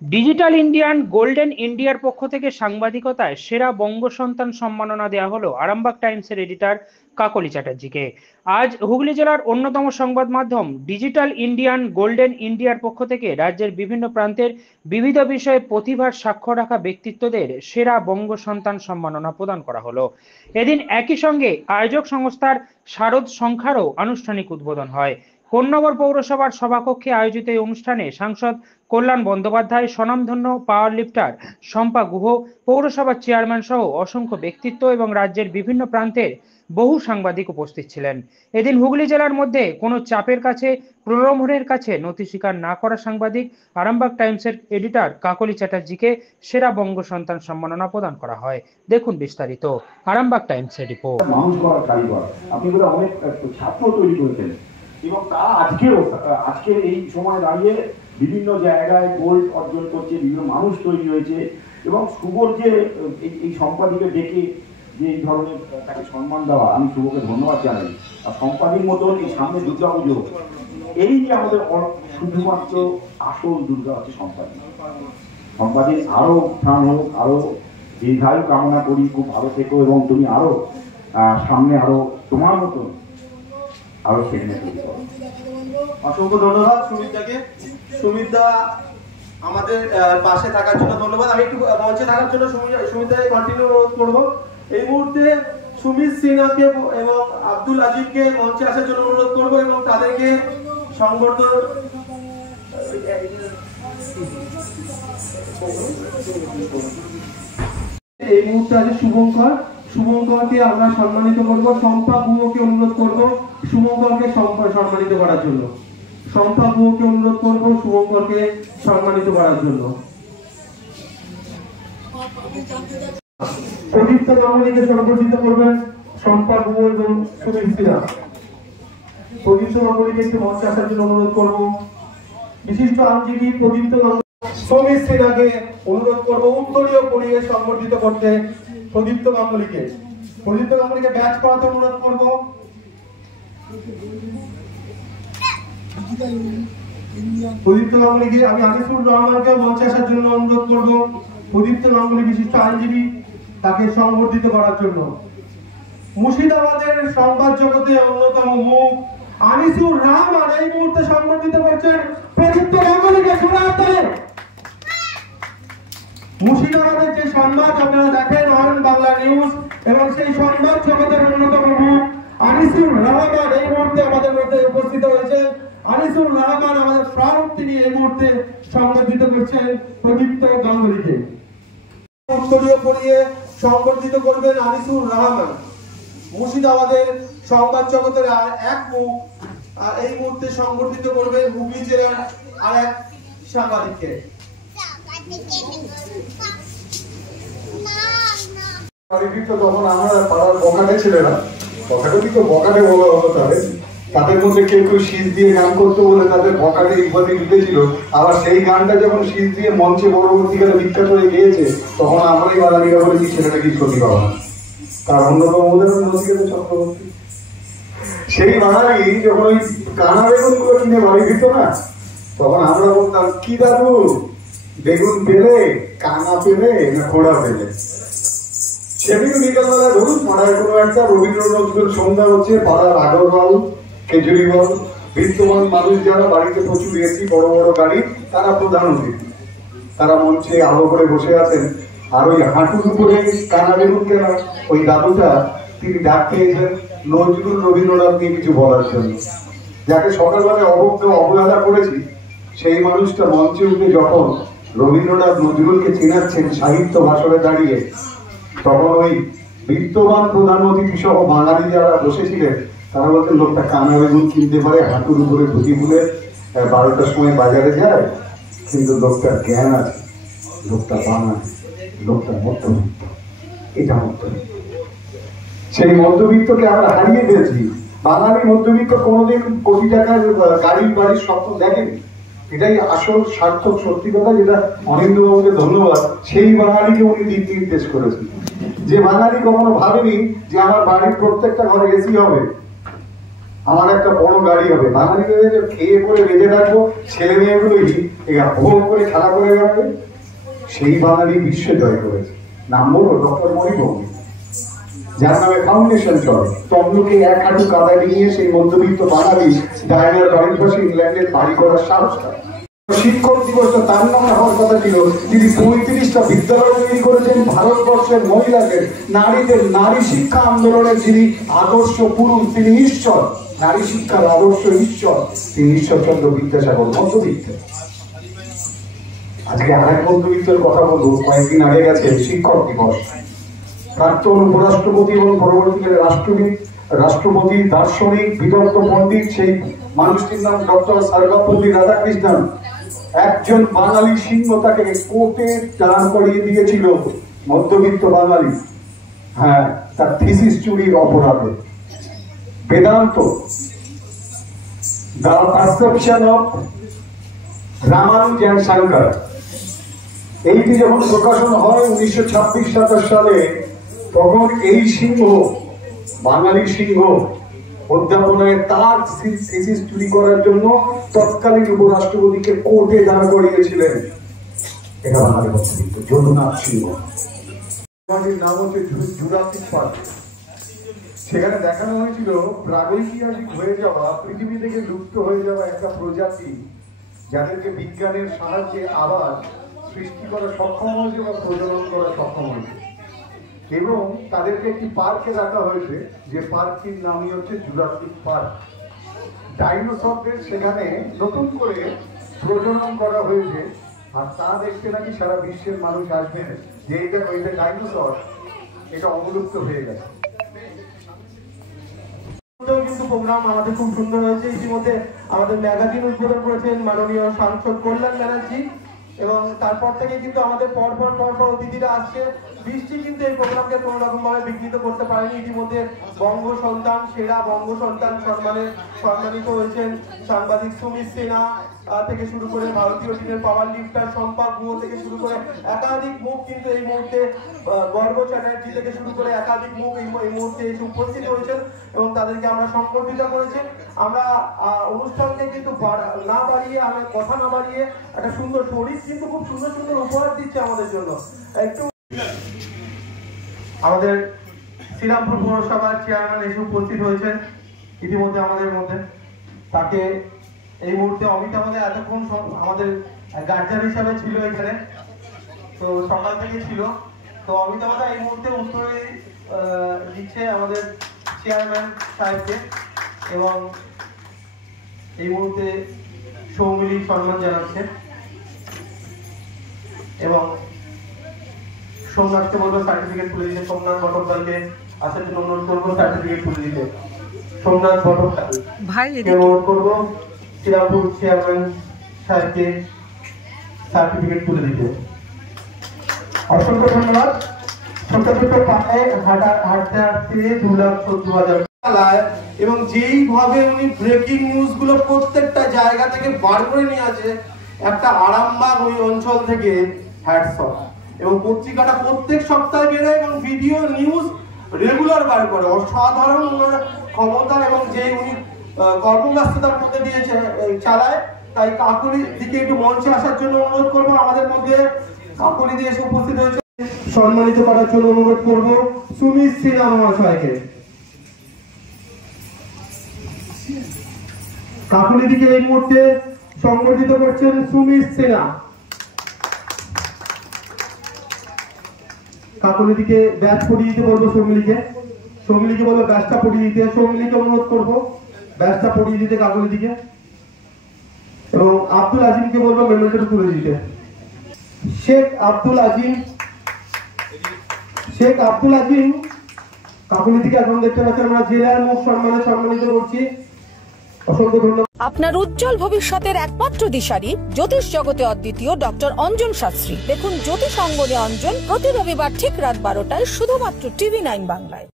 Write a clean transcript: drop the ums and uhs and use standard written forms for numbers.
Digital Indian golden ইন্ডিয়ার পক্ষ থেকে সাংবাদিকতায় সেরা বঙ্গ সন্তান সম্মাননা দেওয়া হলো আরামবাগ টাইমসের এডিটর কাকলি চ্যাটার্জিকে। আজ হুগলি জেলার অন্যতম সংবাদ মাধ্যম ডিজিটাল ইন্ডিয়ান গোল্ডেন ইন্ডিয়ার পক্ষ থেকে রাজ্যের বিভিন্ন প্রান্তের বিবিধ বিষয়ে প্রতিভার স্বাক্ষর রাখা ব্যক্তিত্বদের সেরা বঙ্গ সন্তান সম্মাননা প্রদান করা হলো। এদিন একই সঙ্গে আয়োজক সংস্থার শারদ সংখ্যারও আনুষ্ঠানিক উদ্বোধন হয়। কোন্নগর পৌরসভার সভাকক্ষে আয়োজিত এই অনুষ্ঠানে সাংসদ কল্যাণ বন্দ্যোপাধ্যায়, স্বনামধন্য পাওয়ার লিফটার শম্পা গুহ, পৌরসভার চেয়ারম্যান সহ অসংখ্য ব্যক্তিত্ব এবং রাজ্যের বিভিন্ন প্রান্তের বহু সাংবাদিক উপস্থিত ছিলেন। এদিন হুগলি জেলার মধ্যে কোনো চাপের কাছে, প্রলোভনের কাছে নতি স্বীকার না করা সাংবাদিক আরামবাগ টাইমসের এডিটর কাকলি চ্যাটার্জিকে সেরা বঙ্গ সন্তান সম্মাননা প্রদান করা হয়। দেখুন বিস্তারিত আরামবাগ টাইমসের রিপোর্ট। মানুষ করার কারিগর আপনি বলে অনেক ছাত্র তৈরি করেছেন এবং তারা আজকের এই সময় দাঁড়িয়ে বিভিন্ন জায়গায় গোল্ড অর্জন করছে, বিভিন্ন মানুষ তৈরি হয়েছে এবং শুভর যে এই সম্পাদিকে ডেকে যে এই ধরনের তাকে সম্মান দেওয়া, আমি শুভকে ধন্যবাদ জানাই। আর সম্পাদির মতন এই সামনে দুর্গা পুজো, এই যে আমাদের শুধুমাত্র আসল দুর্গা হচ্ছে সম্পাদি। সম্পাদির আরো স্থান হোক, আরো দীর্ঘায়ু কামনা করি, খুব ভালো থেকো এবং তুমি আরো সামনে আরো তোমার মতন আরো সেখানে তৈরি করো। অসংখ্য ধন্যবাদ সুমিতদাকে। সুমিতদা আমাদের পাশে থাকার জন্য ধন্যবাদ। আমি একটু মঞ্চে থাকার জন্য সুমিতদাকে কন্টিনিউ অনুরোধ করবো। এই মুহূর্তে সুমিত সিনহাকে এবং আব্দুল আজিজকে মঞ্চে আসার জন্য অনুরোধ করবো এবং তাদেরকে সংবর্ধনা। এই মুহূর্তে আছে শুভঙ্করকে আমরা সম্মানিত করব। শম্পা গুহকে অনুরোধ করব শুভঙ্করকে সম্মানিত করার জন্য। শম্পা গুহকে অনুরোধ করব শুভঙ্করকে সম্মানিত করার জন্য। প্রদীপ্ত গাঙ্গুলিকে সংবর্ধিত করবেন শম্পা গুহ এবং সুমিত সিনহা। প্রদীপ্ত গাঙ্গুলিকে একটু মঞ্চে আসার জন্য অনুরোধ করব। বিশিষ্ট আইনজীবী প্রদীপ্ত সুমিত সিনহাকে অনুরোধ করব উত্তরীয় পরিয়ে সংবর্ধিত করতে প্রদীপ্ত গাঙ্গুলিকে ব্যাচ করাতে অনুরোধ করব। প্রদীপ্ত গাঙ্গুলিকে আমি আনিসুর রহমানকে মঞ্চে আসার জন্য অনুরোধ করব। প্রদীপ্ত গাঙ্গুলি বিশিষ্ট আইনজীবী, তাকে সংবর্ধিত করার জন্য। মুর্শিদাবাদের সংবাদ জগতে অন্যতম মুখ আনিসুর রহমান এই মুহূর্তে সংবর্ধিত করছেন প্রদীপ্ত গাঙ্গুলিকে। মুর্শিদাবাদের যে সংবাদ আপনারা দেখেন অয়ন বাংলা নিউজ, এবং সেই সংবাদ জগতের অন্যতম মুখ আনিসুর রহমান এই মুহূর্তে আমাদের মধ্যে উপস্থিত হয়েছে। আনিসুর রহমান আমাদের প্রাউড, তিনি এই মুহূর্তে সংবর্ধিত করছেন প্রদীপ্ত গাঙ্গুলিকে। উত্তরীয় পরিয়ে সংবর্ধিত করবেন আনিসুর রহমান, মুর্শিদাবাদের সংবাদ জগতের আর এক মুখ। আর এই মুহূর্তে সংবর্ধিত করবেন হুগলি জেলার আর এক সাংবাদিককে। তখন আমরা পাড়ার বকাটে ছেলেরা, বকাটে তো বকাটে বলা হতো, তাদের মধ্যে কেউ কেউ শীষ দিয়ে গান করতো বলে তাদের বকাটে ইত্যাদি লিখেছিল। আবার সেই গানটা যখন শীষ দিয়ে মঞ্চে পরবর্তীকালে বিখ্যাত হয়ে গিয়েছে, তখন আমরাই বাঙালিরা বলেছি ছেলেটা কি ক্ষতি পাওয়া না। তার অন্যতম উদাহরণ নচিকেতা চক্রবর্তী। সেই বাঙালি যখন ওই কানা বেগুন গুলো কিনে বাড়ি দিত না, তখন আমরা বলতাম কি দাদু বেগুন পেলে, কানা পেলে না খোড়া পেলে। সেদিন বিকালবেলা ধরুন পাড়ায় কোনো একটা রবীন্দ্রনাথের সন্ধ্যা হচ্ছে, পাড়ার আগরওয়াল, কেজরিওয়াল, বিত্তমান মানুষ যারা বাড়িতে প্রচুর এসি, বড় বড় গাড়ি, তারা প্রধান অতিথি। তারা মঞ্চে আলো করে বসে আছেন, আর ওই হাঁটুর উপরে কানা বেগুন কেন ওই দাদুটা তিনি ডাক পেয়েছেন নজরুল রবীন্দ্রনাথ নিয়ে কিছু বলার জন্য। যাকে সকালবেলা অবহেলা করেছি, সেই মানুষটা মঞ্চে উঠে যখন রবীন্দ্রনাথ নজরুলকে চেনাচ্ছেন সাহিত্য ভাষণে দাঁড়িয়ে, তখন ওই বিত্তবান প্রধান অতিথি সহ বাঙালি যারা বসেছিলেন তারা বলতেন লোকটা কানা বেগুন কিনতে পারে, হাঁটুর উপরে ধুতি খুলে 12টার সময় বাজারে যায়, কিন্তু লোকটার জ্ঞান আছে, লোকটা বাঙালি, লোকটা মধ্যবিত্ত। এটা মধ্যবিত্ত। সেই মধ্যবিত্তকে আমরা হারিয়ে ফেলছি। বাঙালি মধ্যবিত্ত কোনোদিন কোটি টাকার গাড়ির বাড়ির স্বপ্ন দেখেনি। এটাই আসল সার্থক সত্যি কথা, যেটা অনিন্দ্যবাবুকে ধন্যবাদ। সেই বাঙালিকে উনি দিক নির্দেশ করেছেন। যে বাঙালি কখনো ভাবেনি যে আমার বাড়ির প্রত্যেকটা ঘরে এসি হবে, আমার একটা বড় গাড়ি হবে, বাঙালি খেয়ে পরে বেঁধে রাখবো, ছেলে মেয়েগুলোই ভোগ করে খেলা করে বেড়াবে। সেই বাঙালি বিশ্বে জয় করেছে। নাম বলো ডক্টর মরিবঙ্গী, যার নামে ফাউন্ডেশন চলে। তমলুকে এক হাঁটু কাদায় নিয়ে সেই মধ্যবিত্ত বাঙালি ডায়নার বাড়ির পাশে ইংল্যান্ডের বাড়ি করার সাহসটা। শিক্ষক দিবসটা তার নামে হওয়ার কথা ছিল। তিনি 35টা বিদ্যালয় তৈরি করেছেন ভারতবর্ষের মহিলাদের, নারীদের নারী শিক্ষা আন্দোলনের যিনি আদর্শ পুরুষ, তিনি ঈশ্বর। নারী শিক্ষার আদর্শ ঈশ্বর, তিনি ঈশ্বরচন্দ্র বিদ্যাসাগর। মধ্যবিত্ত। আজকে আরেক মধ্যবিত্তের কথা বলবো। কয়েকদিন আগে গেছে শিক্ষক দিবস। প্রাক্তন উপরাষ্ট্রপতি এবং পরবর্তীকালে রাষ্ট্রপতি, দার্শনিক, বিদগ্ধ পণ্ডিত সেই মানুষটির নাম ডক্টর সর্বপল্লী রাধাকৃষ্ণন। একজন বাঙালি সিংহ তাকে কোর্টে দাঁড় করিয়ে দিয়েছিল, মধ্যবিত্ত বাঙালি। হ্যাঁ, তার থিসিস চুরির অপরাধে। Vedanta, the perception of Ramanuja and Shankara, এইটি যখন প্রকাশন হয় 1926-27 সালে, তখন এই সিংহ, বাঙালি সিংহ, অধ্যাপনায় তার থিসিস চুরি করার জন্য তৎকালীন উপরাষ্ট্রপতিকে কোর্টে দাঁড় করিয়েছিলেন। এটা বাঙালি মধ্যবিত্ত যদুনাথ সিংহ। নাম হচ্ছে জুরাসিক পার্ক। সেখানে দেখানো হয়েছিল প্রাগৈতিহাসিক হয়ে যাওয়া, পৃথিবী থেকে লুপ্ত হয়ে যাওয়া একটা প্রজাতি, যাদেরকে বিজ্ঞানের সাহায্যে আবার সৃষ্টি করা সক্ষম হয়েছে বা প্রজনন করা সক্ষম হয়েছে। এবং তাদেরকে একটি পার্কে রাখা হয়েছে, যে পার্কটির নামই হচ্ছে জুরাসিক পার্ক। ডাইনোসরদের সেখানে নতুন করে প্রজনন করা হয়েছে। আর তা দেখতে নাকি সারা বিশ্বের মানুষ আসবেন, যে এইটা ডাইনোসর, এটা অবলুপ্ত হয়ে গেছে। কিন্তু প্রোগ্রাম আমাদের খুব সুন্দর হয়েছে। ইতিমধ্যে আমাদের ম্যাগাজিন উদ্বোধন করেছেন মাননীয় সাংসদ কল্যাণ ব্যানার্জি, এবং তারপর থেকে কিন্তু আমাদের পরপর অতিথিরা আসছে। বৃষ্টি কিন্তু এই প্রোগ্রামকে কোনো রকম ভাবে বিঘ্নিত করতে পারেনি। ইতিমধ্যে বঙ্গ সন্তান, সেরা বঙ্গ সন্তান সম্মানে সম্মানিত হয়েছেন সাংবাদিক সুমিত সিনহা থেকে শুরু করে ভারতীয় টিমের পাওয়ার লিফটার শম্পা গুহ থেকে শুরু করে একাধিক মুখ কিন্তু এই মুহূর্তে, গর্ব চ্যাটার্জি থেকে শুরু করে একাধিক মুখ এই মুহূর্তে এসে উপস্থিত হয়েছেন, এবং তাদেরকে আমরা সম্বর্ধিত করেছি। আমরা অনুষ্ঠানকে কিন্তু না বাড়িয়ে, আমি কথা না বাড়িয়ে, একটা সুন্দর শরীর কিন্তু খুব সুন্দর সুন্দর উপহার দিচ্ছে আমাদের জন্য। একটু আমাদের শ্রীরামপুর পৌরসভার চেয়ারম্যান এসে উপস্থিত হয়েছেন ইতিমধ্যে আমাদের মধ্যে। তাকে এই মুহূর্তে অমিতাভ এতক্ষণ আমাদের গার্জিয়ান হিসাবে ছিল এখানে, তো সকাল থেকে ছিল। তো অমিতাভ এই মুহূর্তে উত্তরে দিচ্ছে আমাদের চেয়ারম্যান সাহেবকে, এবং এই মুহূর্তে সৌমিলি সম্মান জানাচ্ছে। এবং সোমনাথকে বলবো সার্টিফিকেট তুলে দিতে। সোমনাথ বটকদারকে আসার জন্য অনুরোধ করবো সার্টিফিকেট তুলে দিতে। সোমনাথ বটকদার অনুরোধ করবো শ্রীরামপুর চেয়ারম্যান সাহেবকে সার্টিফিকেট তুলে দিতে। অসংখ্য ধন্যবাদ। ছোট ছোট পায়ে হাঁটতে হাঁটতে 2,14,000 এবং যেইভাবে উনি ব্রেকিং নিউজ গুলো প্রত্যেকটা জায়গা থেকে বার করে নিয়ে আসে, একটা আরামবাগ ওই অঞ্চল থেকে হ্যাটস অফ। এবং পত্রিকাটা প্রত্যেক সপ্তাহে বেরোয় এবং ভিডিও নিউজ রেগুলার বার করে। অসাধারণ ওনার ক্ষমতা, এবং যে উনি কর্মব্যস্ততার মধ্যে দিয়ে চালায়। তাই কাকুলি দিকে একটু মঞ্চে আসার জন্য অনুরোধ করবো। আমাদের মধ্যে কাকুলি দিয়ে এসে উপস্থিত হয়েছে, সম্মানিত করার জন্য অনুরোধ করবো সুমিত সিনহা মহাশয়কে। কাকুলি দিকে এই মুহূর্তে সংবর্ধিত করছেন সুমিত সিনহা। কাকুলি দিকে ব্যাচ পরিয়ে দিতে বলবো সৌমিলিকে। সৌমিলিকে বলবো ব্যাচটা পরিয়ে দিতে। সৌমিলিকে অনুরোধ করবো ব্যাচটা পরিয়ে দিতে কাকুলি দিকে। এবং আব্দুল আজিমকে বলবো মেডেলটা তুলে দিতে। শেখ আব্দুল আজিম কাকুলি দিকে এখন দেখতে পাচ্ছি আমরা জেলার মুখ সম্মানে সম্মানিত করছি। অসংখ্য ধন্যবাদ। আপনার উজ্জ্বল ভবিষ্যতের একমাত্র দিশারি জ্যোতিষ জগতে অদ্বিতীয় ডক্টর অঞ্জন শাস্ত্রী। দেখুন জ্যোতিষ অঙ্গনে অঞ্জন প্রতি রবিবার ঠিক রাত 12টায় শুধুমাত্র TV9 বাংলায়।